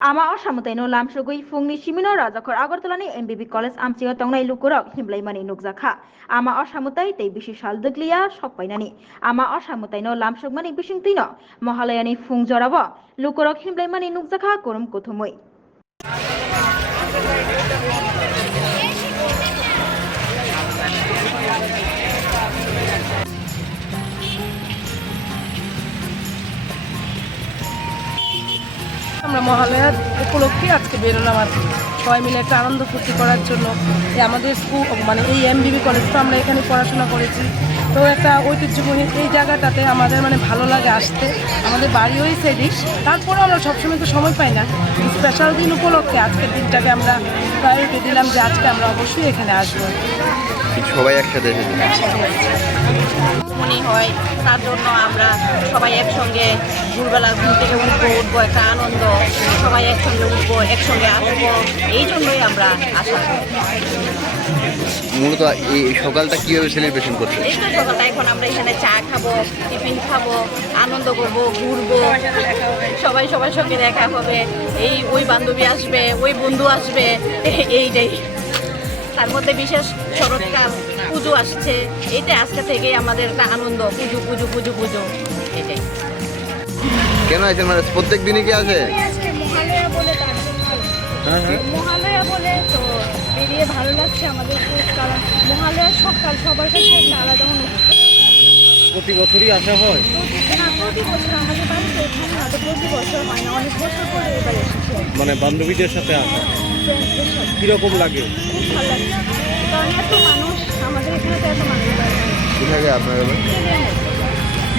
ama asamutai no lamsugui fungni simino rajakor agartalani mbb college amchiga tongnai lukurok himlaimani nukjakha ama asamutai tei bisi sal duglia sokpainani ama asamutai no lamsugmani bisingtino mahalayani fungjorabo lukurok himlaimani nukjakha korum kuthumui আমরা মহালয়ার উপলক্ষে আজকে বেরোলাম আর কি সবাই মিলে একটা আনন্দ ফুর্তি করার জন্য। আমাদের স্কুল মানে এই এমবিবি কলেজ তো আমরা এখানে পড়াশোনা করেছি। তো একটা ঐতিহ্যবাহী এই জায়গাটাতে আমাদের মানে ভালো লাগে আসতে। আমাদের বাড়িও এই সেদিক তারপরেও আমরা সবসময় তো সময় পাই না। স্পেশাল দিন উপলক্ষে আজকের দিনটাকে আমরা প্রায়োরিটি দিলাম যে আজকে আমরা অবশ্যই এখানে আসব। সবাই একসাথে মনে হয়। তার জন্য আমরা সবাই একসঙ্গে ভোরবেলা ঘুম থেকে উঠবো উঠবো একটা আনন্দ। সবাই একসঙ্গে উঠবো একসঙ্গে আসব। এই জন্যই আমরা আসা। মূলত এই সকালটা কীভাবে সেলিব্রেশন করছে? এই সকালটা এখন আমরা এখানে চা খাব টিফিন খাব আনন্দ করব ঘুরবো। সবাই সবার সঙ্গে দেখা হবে। এই ওই বান্ধবী আসবে ওই বন্ধু আসবে এইটাই। তার মধ্যে বিশেষ শরৎকাল পুজো আসছে। এটা আজকে থেকেই আমাদের একটা আনন্দ পুজো পুজো পুজো পুজো। এটাই। কেন আছেন মানে প্রত্যেক দিনই কি আছে মহালয়া বলে হ্যাঁ হ্যাঁ। মহালয়া বলে তো বেরিয়ে ভালো লাগছে আমাদের কারণ মহালয়া সকাল সবার কাছে একটা আলাদা অনুভূতি। প্রতি বছরই আসা হয়? প্রতি বছর আমাদের বাড়িতে এখানে না প্রতি বছর হয় না। অনেক বছর পরে এবার এসেছে। মানে বান্ধবীদের সাথে আসা? ফ্রেন্ডসদের কীরকম লাগে? ভালো লাগছে কারণ এত মানুষ আমাদের এখানে তো এত মানুষ হয় না। কোথায় আপনার ট্রেনের মধ্যে।